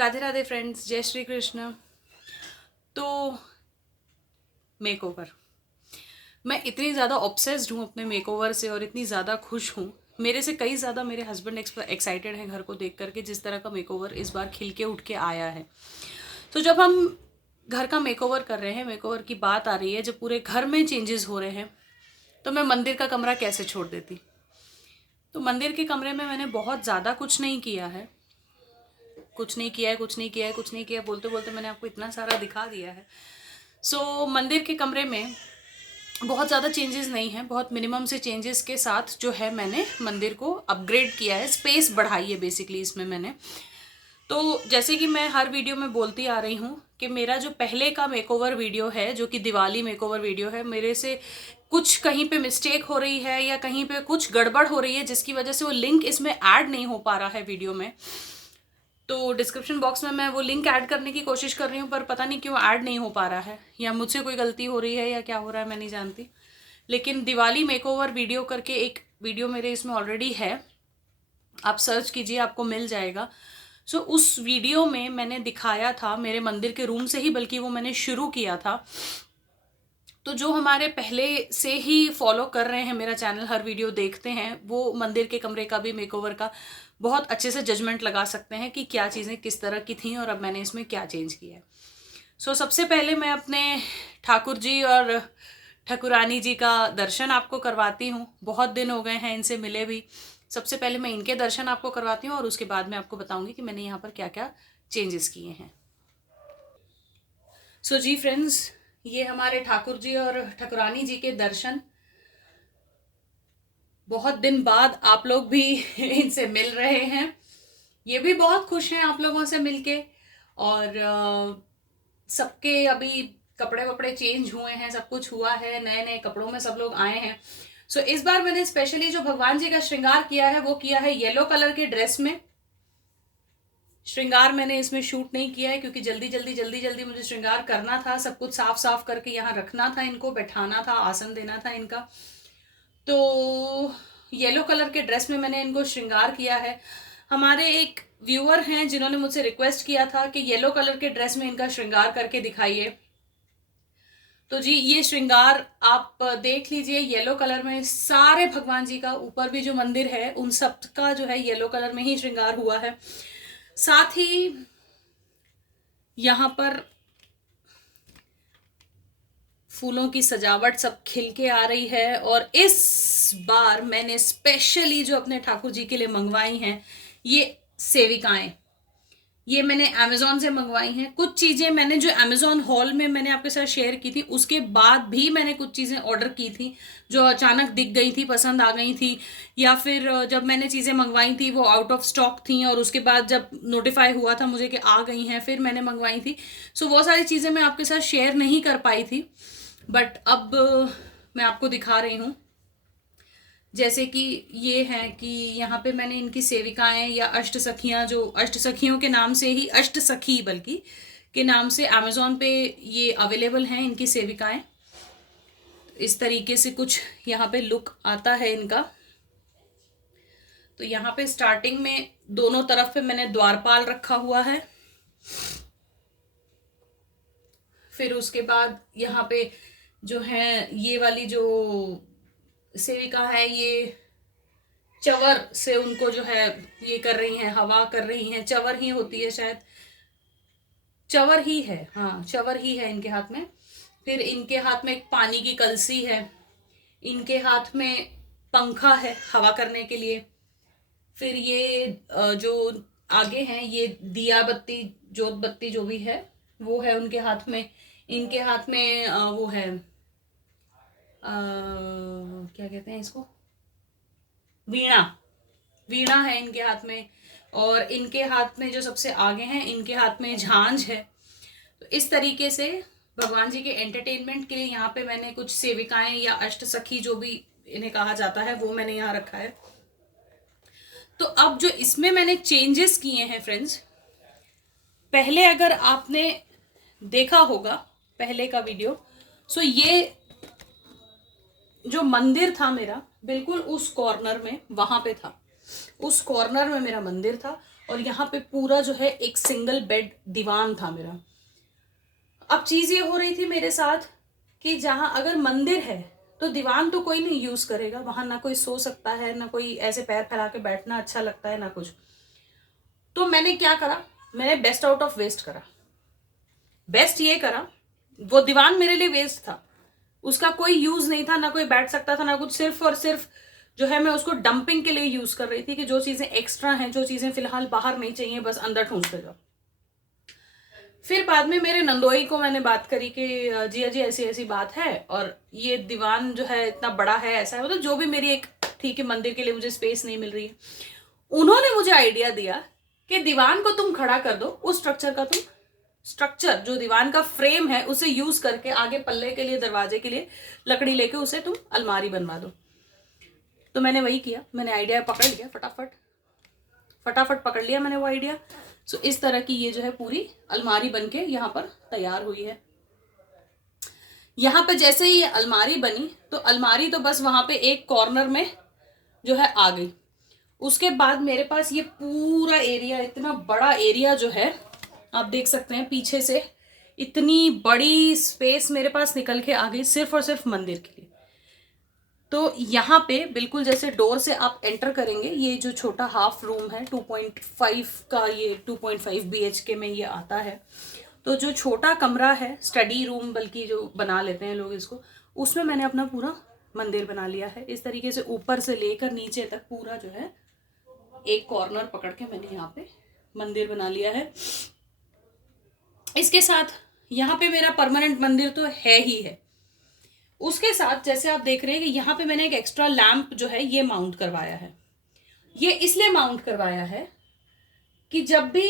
Radhe Radhe friends, जय श्री कृष्ण। तो makeover, मैं इतनी ज़्यादा ऑब्सेस्ड हूँ अपने मेकओवर से और इतनी ज़्यादा खुश हूँ। मेरे से कई ज़्यादा मेरे हस्बैंड एक्साइटेड हैं घर को देख करके, जिस तरह का मेकओवर इस बार खिल के उठ के आया है। तो जब हम घर का मेकओवर कर रहे हैं, मेकओवर की बात आ रही है, जब पूरे घर में चेंजेस हो रहे हैं, तो मैं मंदिर का कमरा कैसे छोड़ देती। तो मंदिर के कमरे में मैंने बहुत ज़्यादा कुछ नहीं किया है, कुछ नहीं किया है, कुछ नहीं किया है, कुछ नहीं किया, बोलते बोलते मैंने आपको इतना सारा दिखा दिया है। सो मंदिर के कमरे में बहुत ज़्यादा चेंजेस नहीं है, बहुत मिनिमम से चेंजेस के साथ जो है मैंने मंदिर को अपग्रेड किया है, स्पेस बढ़ाई है बेसिकली इसमें मैंने। तो जैसे कि मैं हर वीडियो में बोलती आ रही हूँ कि मेरा जो पहले का मेकओवर वीडियो है, जो कि दिवाली मेकओवर वीडियो है, मेरे से कुछ कहीं पे मिस्टेक हो रही है या कहीं पे कुछ गड़बड़ हो रही है, जिसकी वजह से वो लिंक इसमें ऐड नहीं हो पा रहा है वीडियो में। तो डिस्क्रिप्शन बॉक्स में मैं वो लिंक ऐड करने की कोशिश कर रही हूँ, पर पता नहीं क्यों ऐड नहीं हो पा रहा है, या मुझसे कोई गलती हो रही है या क्या हो रहा है, मैं नहीं जानती। लेकिन दिवाली मेकओवर वीडियो करके एक वीडियो मेरे इसमें ऑलरेडी है, आप सर्च कीजिए, आपको मिल जाएगा। सो उस वीडियो में मैंने दिखाया था मेरे मंदिर के रूम से ही, बल्कि वो मैंने शुरू किया था। तो जो हमारे पहले से ही फॉलो कर रहे हैं मेरा चैनल, हर वीडियो देखते हैं, वो मंदिर के कमरे का भी मेकओवर का बहुत अच्छे से जजमेंट लगा सकते हैं कि क्या चीज़ें किस तरह की थी और अब मैंने इसमें क्या चेंज किया है। सो सबसे पहले मैं अपने ठाकुर जी और ठाकुरानी जी का दर्शन आपको करवाती हूँ। बहुत दिन हो गए हैं इनसे मिले भी। सबसे पहले मैं इनके दर्शन आपको करवाती हूँ और उसके बाद मैं आपको बताऊंगी कि मैंने यहाँ पर क्या क्या चेंजेस किए हैं। सो जी फ्रेंड्स, ये हमारे ठाकुर जी और ठाकुरानी जी के दर्शन। बहुत दिन बाद आप लोग भी इनसे मिल रहे हैं। ये भी बहुत खुश हैं आप लोगों से मिलके। और सबके अभी कपड़े वपड़े चेंज हुए हैं, सब कुछ हुआ है, नए नए कपड़ों में सब लोग आए हैं। सो इस बार मैंने स्पेशली जो भगवान जी का श्रृंगार किया है वो किया है येलो कलर के ड्रेस में। श्रृंगार मैंने इसमें शूट नहीं किया है क्योंकि जल्दी जल्दी जल्दी जल्दी मुझे श्रृंगार करना था, सब कुछ साफ साफ करके यहाँ रखना था, इनको बैठाना था, आसन देना था इनका। तो येलो कलर के ड्रेस में मैंने इनको श्रृंगार किया है। हमारे एक व्यूअर हैं जिन्होंने मुझसे रिक्वेस्ट किया था कि येलो कलर के ड्रेस में इनका श्रृंगार करके दिखाइए। तो जी ये श्रृंगार आप देख लीजिए, येलो कलर में सारे भगवान जी का, ऊपर भी जो मंदिर है उन सब का जो है येलो कलर में ही श्रृंगार हुआ है। साथ ही यहाँ पर फूलों की सजावट सब खिल के आ रही है। और इस बार मैंने स्पेशली जो अपने ठाकुर जी के लिए मंगवाई हैं ये सेविकाएं, ये मैंने अमेजोन से मंगवाई हैं। कुछ चीज़ें मैंने जो अमेजोन हॉल में मैंने आपके साथ शेयर की थी, उसके बाद भी मैंने कुछ चीज़ें ऑर्डर की थी जो अचानक दिख गई थी, पसंद आ गई थी, या फिर जब मैंने चीज़ें मंगवाई थी वो आउट ऑफ स्टॉक थी और उसके बाद जब नोटिफाई हुआ था मुझे कि आ गई हैं, फिर मैंने मंगवाई थी। सो वो सारी चीज़ें मैं आपके साथ शेयर नहीं कर पाई थी, बट अब मैं आपको दिखा रही हूँ। जैसे कि ये है कि यहाँ पे मैंने इनकी सेविकाएं या अष्ट सखियाँ, जो अष्ट सखियों के नाम से ही, अष्ट सखी बल्कि के नाम से अमेजोन पे ये अवेलेबल हैं इनकी सेविकाएं। इस तरीके से कुछ यहाँ पे लुक आता है इनका। तो यहाँ पे स्टार्टिंग में दोनों तरफ पे मैंने द्वारपाल रखा हुआ है। फिर उसके बाद यहाँ पे जो है ये वाली जो सेविका है, ये चवर से उनको जो है ये कर रही हैं, हवा कर रही हैं, चवर ही होती है शायद, चवर ही है, हाँ चवर ही है इनके हाथ में। फिर इनके हाथ में एक पानी की कलसी है, इनके हाथ में पंखा है हवा करने के लिए। फिर ये जो आगे हैं ये दिया बत्ती, जोत बत्ती जो भी है वो है उनके हाथ में। इनके हाथ में वो है क्या कहते हैं इसको, वीणा, वीणा है इनके हाथ में। और इनके हाथ में जो सबसे आगे हैं इनके हाथ में झांझ है। तो इस तरीके से भगवान जी के एंटरटेनमेंट के लिए यहाँ पे मैंने कुछ सेविकाएं या अष्ट सखी जो भी इन्हें कहा जाता है वो मैंने यहाँ रखा है। तो अब जो इसमें मैंने चेंजेस किए हैं फ्रेंड्स, पहले अगर आपने देखा होगा पहले का वीडियो, सो ये जो मंदिर था मेरा बिल्कुल उस कॉर्नर में, वहां पे था, उस कॉर्नर में मेरा मंदिर था और यहाँ पे पूरा जो है एक सिंगल बेड दीवान था मेरा। अब चीज़ ये हो रही थी मेरे साथ कि जहाँ अगर मंदिर है तो दीवान तो कोई नहीं यूज़ करेगा, वहाँ ना कोई सो सकता है, ना कोई ऐसे पैर फैला के बैठना अच्छा लगता है, ना कुछ। तो मैंने क्या करा, मैंने बेस्ट आउट ऑफ वेस्ट करा। बेस्ट ये करा, वो दीवान मेरे लिए वेस्ट था, उसका कोई यूज नहीं था, ना कोई बैठ सकता था ना कुछ, सिर्फ और सिर्फ जो है मैं उसको डंपिंग के लिए यूज कर रही थी कि जो चीजें एक्स्ट्रा हैं, जो चीजें फिलहाल बाहर नहीं चाहिए, बस अंदर ठूंसते जाओ। फिर बाद में मेरे नंदोई को मैंने बात करी कि जिया जी ऐसी ऐसी बात है और ये दीवान जो है इतना बड़ा है, ऐसा है, मतलब जो भी मेरी एक ठीक है मंदिर के लिए मुझे स्पेस नहीं मिल रही है। उन्होंने मुझे आइडिया दिया कि दीवान को तुम खड़ा कर दो, उस स्ट्रक्चर का तुम स्ट्रक्चर जो दीवान का फ्रेम है उसे यूज करके आगे पल्ले के लिए, दरवाजे के लिए लकड़ी लेके उसे तुम अलमारी बनवा दो। तो मैंने वही किया, मैंने आइडिया पकड़ लिया, फटाफट पकड़ लिया मैंने वो आइडिया। सो इस तरह की ये जो है पूरी अलमारी बनके यहाँ पर तैयार हुई है। यहाँ पे जैसे ही ये अलमारी बनी तो अलमारी तो बस वहां पे एक कॉर्नर में जो है आ गई। उसके बाद मेरे पास ये पूरा एरिया, इतना बड़ा एरिया जो है आप देख सकते हैं पीछे से, इतनी बड़ी स्पेस मेरे पास निकल के आ गई सिर्फ और सिर्फ मंदिर के लिए। तो यहाँ पे बिल्कुल जैसे डोर से आप एंटर करेंगे, ये जो छोटा हाफ रूम है 2.5 का, ये 2.5 BHK में ये आता है। तो जो छोटा कमरा है, स्टडी रूम बल्कि जो बना लेते हैं लोग इसको, उसमें मैंने अपना पूरा मंदिर बना लिया है। इस तरीके से ऊपर से लेकर नीचे तक पूरा जो है एक कॉर्नर पकड़ के मैंने यहाँ पे मंदिर बना लिया है। इसके साथ यहाँ पे मेरा परमानेंट मंदिर तो है ही है, उसके साथ जैसे आप देख रहे हैं कि यहाँ पे मैंने एक एक्स्ट्रा लैंप जो है ये माउंट करवाया है। ये इसलिए माउंट करवाया है कि जब भी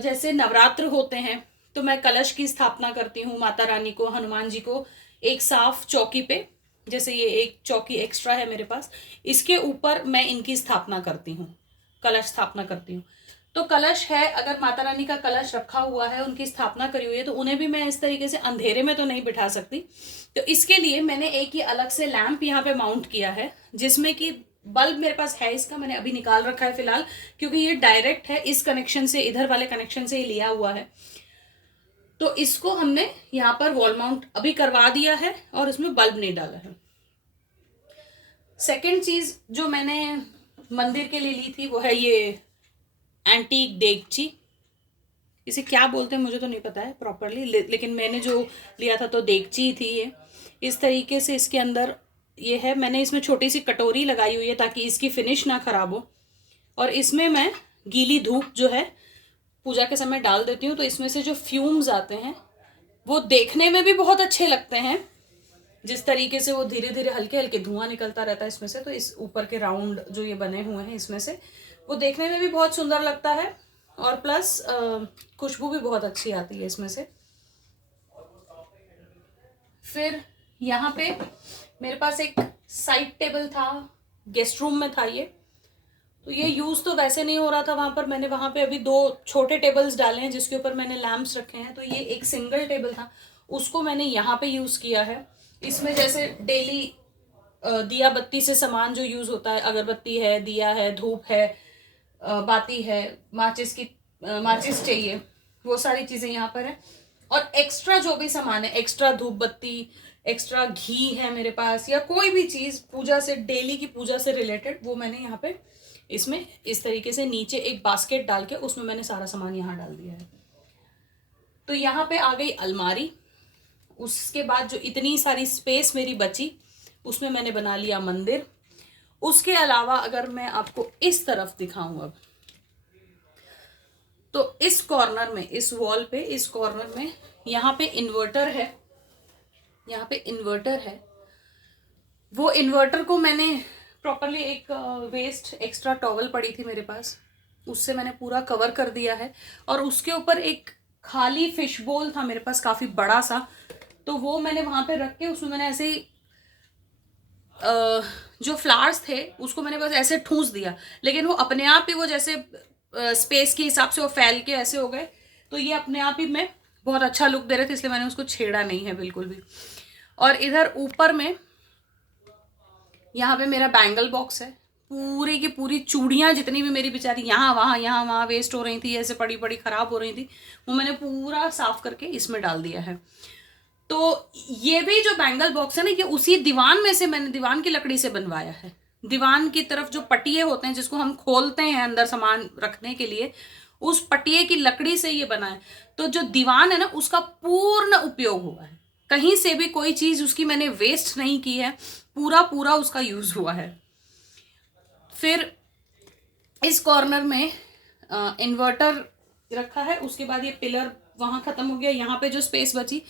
जैसे नवरात्र होते हैं तो मैं कलश की स्थापना करती हूँ, माता रानी को, हनुमान जी को एक साफ चौकी पे, जैसे ये एक चौकी एक्स्ट्रा है मेरे पास, इसके ऊपर मैं इनकी स्थापना करती हूँ, कलश स्थापना करती हूँ। तो कलश है, अगर माता रानी का कलश रखा हुआ है, उनकी स्थापना करी हुई है, तो उन्हें भी मैं इस तरीके से अंधेरे में तो नहीं बिठा सकती। तो इसके लिए मैंने एक ही अलग से लैंप यहाँ पे माउंट किया है, जिसमें कि बल्ब मेरे पास है इसका, मैंने अभी निकाल रखा है फिलहाल, क्योंकि ये डायरेक्ट है इस कनेक्शन से, इधर वाले कनेक्शन से ही लिया हुआ है। तो इसको हमने यहाँ पर वॉल माउंट अभी करवा दिया है और इसमें बल्ब नहीं डाला है। सेकेंड चीज जो मैंने मंदिर के लिए ली थी वो है ये एंटीक देगची। इसे क्या बोलते हैं मुझे तो नहीं पता है प्रॉपरली, लेकिन मैंने जो लिया था तो देगची थी ये। इस तरीके से इसके अंदर ये है, मैंने इसमें छोटी सी कटोरी लगाई हुई है ताकि इसकी फिनिश ना खराब हो, और इसमें मैं गीली धूप जो है पूजा के समय डाल देती हूँ। तो इसमें से जो फ्यूम्स आते हैं वो देखने में भी बहुत अच्छे लगते हैं, जिस तरीके से वो धीरे धीरे हल्के हल्के धुआं निकलता रहता है इसमें से। तो इस ऊपर के राउंड जो ये बने हुए हैं इसमें से वो देखने में भी बहुत सुंदर लगता है, और प्लस खुशबू भी बहुत अच्छी आती है इसमें से। फिर यहाँ पे मेरे पास एक साइड टेबल था, गेस्ट रूम में था ये, तो ये यूज तो वैसे नहीं हो रहा था वहां पर, मैंने वहां पे अभी 2 छोटे टेबल्स डाले हैं जिसके ऊपर मैंने लैंप्स रखे हैं। तो ये एक सिंगल टेबल था, उसको मैंने यहाँ पे यूज किया है। इसमें जैसे डेली दिया बत्ती से सामान जो यूज होता है, अगरबत्ती है, दिया है, धूप है, बाती है, माचिस चाहिए, वो सारी चीजें यहाँ पर है। और एक्स्ट्रा जो भी सामान है, एक्स्ट्रा धूप बत्ती, एक्स्ट्रा घी है मेरे पास, या कोई भी चीज पूजा से, डेली की पूजा से रिलेटेड, वो मैंने यहाँ पे इसमें इस तरीके से नीचे एक बास्केट डाल के उसमें मैंने सारा सामान यहाँ डाल दिया है। तो यहाँ पे आ गई अलमारी। उसके बाद जो इतनी सारी स्पेस मेरी बची उसमें मैंने बना लिया मंदिर। उसके अलावा अगर मैं आपको इस तरफ दिखाऊं अब, तो इस कॉर्नर में, इस वॉल पे, इस कॉर्नर में यहाँ पे इन्वर्टर है, यहाँ पे इन्वर्टर है। वो इन्वर्टर को मैंने प्रॉपरली, एक वेस्ट एक्स्ट्रा टॉवल पड़ी थी मेरे पास, उससे मैंने पूरा कवर कर दिया है। और उसके ऊपर एक खाली फिश बोल था मेरे पास, काफी बड़ा सा, तो वो मैंने वहां पे रख के उसमें मैंने ऐसे ही जो फ्लावर्स थे उसको मैंने बस ऐसे ठूंस दिया, लेकिन वो अपने आप ही वो जैसे स्पेस के हिसाब से वो फैल के ऐसे हो गए, तो ये अपने आप ही में बहुत अच्छा लुक दे रहे थे, इसलिए मैंने उसको छेड़ा नहीं है बिल्कुल भी। और इधर ऊपर में यहाँ पे मेरा बैंगल बॉक्स है, पूरी की पूरी चूड़ियाँ जितनी भी मेरी बेचारी यहाँ वहाँ वेस्ट हो रही थी, ऐसे पड़ी पड़ी ख़राब हो रही थी, वो मैंने पूरा साफ़ करके इसमें डाल दिया है। तो ये भी जो बैंगल बॉक्स है ना, ये उसी दीवान में से मैंने दीवान की लकड़ी से बनवाया है। दीवान की तरफ जो पटिए होते हैं जिसको हम खोलते हैं अंदर सामान रखने के लिए, उस पटिए की लकड़ी से ये बना है। तो जो दीवान है ना, उसका पूर्ण उपयोग हुआ है, कहीं से भी कोई चीज़ उसकी मैंने वेस्ट नहीं की है, पूरा पूरा उसका यूज़ हुआ है। फिर इस कॉर्नर में इन्वर्टर रखा है, उसके बाद ये पिलर वहाँ ख़त्म हो गया। यहाँ पे जो स्पेस बची,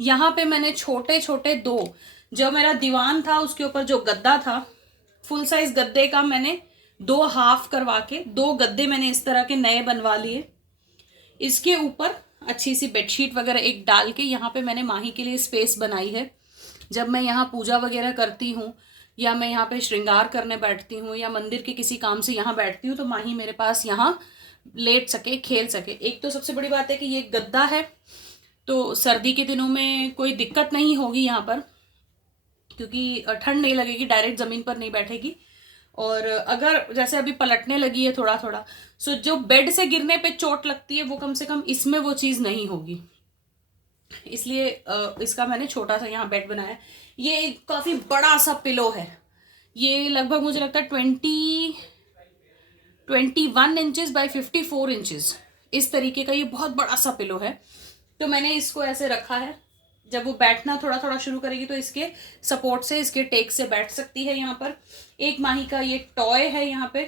यहाँ पे मैंने छोटे छोटे दो, जो मेरा दीवान था उसके ऊपर जो गद्दा था, फुल साइज गद्दे का मैंने 2 हाफ करवा के 2 गद्दे मैंने इस तरह के नए बनवा लिए। इसके ऊपर अच्छी सी बेडशीट वगैरह एक डाल के यहाँ पे मैंने माही के लिए स्पेस बनाई है। जब मैं यहाँ पूजा वगैरह करती हूँ या मैं यहाँ पे श्रृंगार करने बैठती हूँ या मंदिर के किसी काम से यहाँ बैठती हूँ, तो माही मेरे पास यहाँ लेट सके, खेल सके। एक तो सबसे बड़ी बात है कि ये गद्दा है, तो सर्दी के दिनों में कोई दिक्कत नहीं होगी यहाँ पर, क्योंकि ठंड नहीं लगेगी, डायरेक्ट ज़मीन पर नहीं बैठेगी। और अगर जैसे अभी पलटने लगी है थोड़ा थोड़ा, सो जो बेड से गिरने पे चोट लगती है वो कम से कम इसमें वो चीज़ नहीं होगी, इसलिए इसका मैंने छोटा सा यहाँ बेड बनाया। ये काफ़ी बड़ा सा पिलो है, ये लगभग मुझे लगता है 21 इंचेस बाय 54 इंचेस, इस तरीके का ये बहुत बड़ा सा पिलो है। तो मैंने इसको ऐसे रखा है, जब वो बैठना थोड़ा थोड़ा शुरू करेगी तो इसके सपोर्ट से, इसके टेक से बैठ सकती है। यहाँ पर एक माही का ये टॉय है, यहाँ पे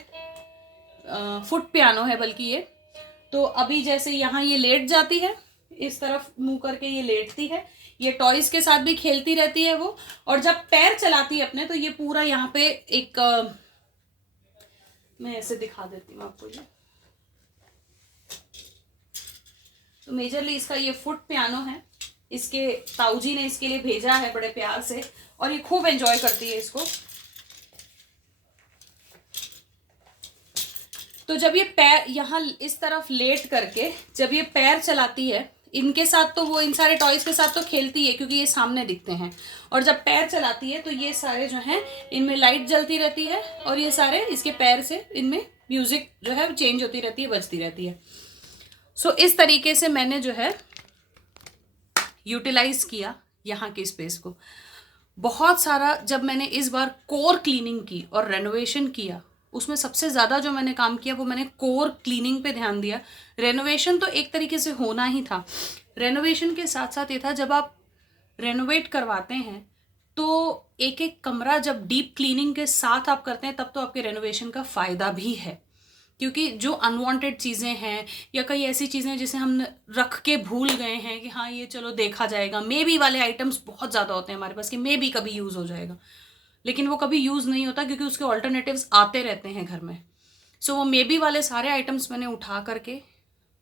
फुट पियानो है बल्कि ये। तो अभी जैसे यहाँ ये लेट जाती है, इस तरफ मुंह करके ये लेटती है, ये टॉयज के साथ भी खेलती रहती है वो। और जब पैर चलाती है अपने, तो ये पूरा यहाँ पे एक मैं ऐसे दिखा देती हूँ आपको। ये तो मेजरली इसका ये फुट पियानो है, इसके ताऊजी ने इसके लिए भेजा है बड़े प्यार से, और ये खूब एंजॉय करती है इसको। तो जब ये पैर यहाँ इस तरफ लेट करके जब ये पैर चलाती है इनके साथ, तो वो इन सारे टॉयज के साथ तो खेलती है क्योंकि ये सामने दिखते हैं, और जब पैर चलाती है तो ये सारे जो हैं इनमें लाइट जलती रहती है, और ये सारे इसके पैर से इनमें म्यूजिक जो है चेंज होती रहती है, बजती रहती है। सो इस तरीके से मैंने जो है यूटिलाइज किया यहाँ की स्पेस को बहुत सारा। जब मैंने इस बार कोर क्लीनिंग की और रेनोवेशन किया, उसमें सबसे ज़्यादा जो मैंने काम किया वो मैंने कोर क्लीनिंग पे ध्यान दिया। रेनोवेशन तो एक तरीके से होना ही था, रेनोवेशन के साथ साथ ये था जब आप रेनोवेट करवाते हैं तो एक एक कमरा जब डीप क्लीनिंग के साथ आप करते हैं, तब तो आपके रेनोवेशन का फ़ायदा भी है। क्योंकि जो अनवांटेड चीज़ें हैं या कई ऐसी चीज़ें जिसे हम रख के भूल गए हैं कि हाँ ये चलो देखा जाएगा, मे बी वाले आइटम्स बहुत ज़्यादा होते हैं हमारे पास कि मे बी कभी यूज़ हो जाएगा, लेकिन वो कभी यूज़ नहीं होता क्योंकि उसके ऑल्टरनेटिव्स आते रहते हैं घर में। सो वो मे बी वाले सारे आइटम्स मैंने उठा करके,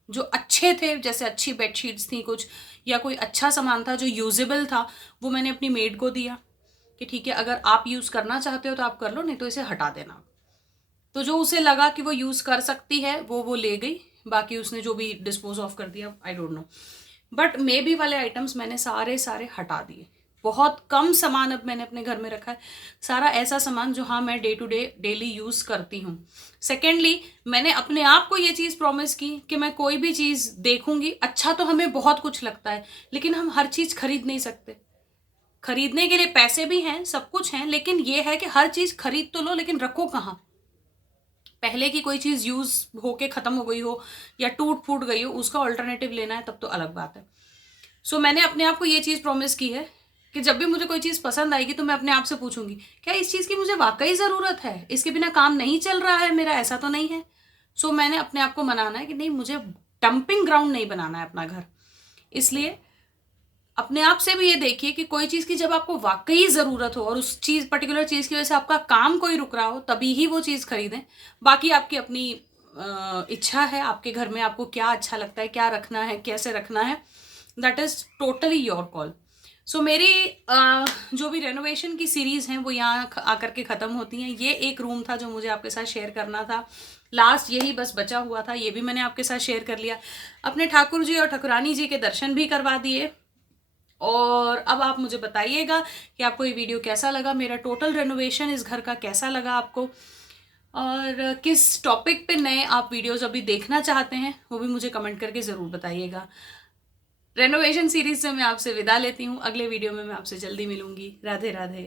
जो अच्छे थे जैसे अच्छी बेडशीट्स थी कुछ, या कोई अच्छा सामान था जो यूजेबल था, वो मैंने अपनी मेड को दिया कि ठीक है अगर आप यूज़ करना चाहते हो तो आप कर लो, नहीं तो इसे हटा देना। तो जो उसे लगा कि वो यूज़ कर सकती है वो ले गई, बाकी उसने जो भी डिस्पोज ऑफ कर दिया, I don't know. But may be वाले आइटम्स मैंने सारे हटा दिए। बहुत कम सामान अब मैंने अपने घर में रखा है, सारा ऐसा सामान जो हाँ मैं day to day daily use करती हूँ। सेकेंडली मैंने अपने आप को ये चीज़ प्रॉमिस की कि मैं कोई भी चीज़ देखूंगी, अच्छा तो हमें बहुत कुछ लगता है लेकिन हम हर चीज़ खरीद नहीं सकते, खरीदने के लिए पैसे भी हैं, सब कुछ हैं, लेकिन ये है कि हर चीज़ खरीद तो लो लेकिन रखो कहाँ। पहले की कोई चीज़ यूज़ होके ख़त्म हो गई हो या टूट फूट गई हो, उसका ऑल्टरनेटिव लेना है तब तो अलग बात है। सो मैंने अपने आप को ये चीज़ प्रॉमिस की है कि जब भी मुझे कोई चीज़ पसंद आएगी तो मैं अपने आप से पूछूंगी क्या इस चीज़ की मुझे वाकई ज़रूरत है, इसके बिना काम नहीं चल रहा है मेरा, ऐसा तो नहीं है। सो मैंने अपने आप को मनाना है कि नहीं, मुझे डंपिंग ग्राउंड नहीं बनाना है अपना घर। इसलिए अपने आप से भी ये देखिए कि कोई चीज़ की जब आपको वाकई ज़रूरत हो और उस चीज़ पर्टिकुलर चीज़ की वजह से आपका काम कोई रुक रहा हो, तभी ही वो चीज़ खरीदें। बाकी आपकी अपनी इच्छा है, आपके घर में आपको क्या अच्छा लगता है, क्या रखना है, कैसे रखना है, that is totally your call. So मेरी जो भी रेनोवेशन की सीरीज़ हैं वो यहाँ आकर के ख़त्म होती हैं। ये एक रूम था जो मुझे आपके साथ शेयर करना था, लास्ट यही बस बचा हुआ था, ये भी मैंने आपके साथ शेयर कर लिया। अपने ठाकुर जी और ठाकुरानी जी के दर्शन भी करवा दिए। और अब आप मुझे बताइएगा कि आपको ये वीडियो कैसा लगा, मेरा टोटल रेनोवेशन इस घर का कैसा लगा आपको। और किस टॉपिक पे नए आप वीडियोस अभी देखना चाहते हैं वो भी मुझे कमेंट करके ज़रूर बताइएगा। रेनोवेशन सीरीज से मैं आपसे विदा लेती हूँ। अगले वीडियो में मैं आपसे जल्दी मिलूंगी। राधे राधे।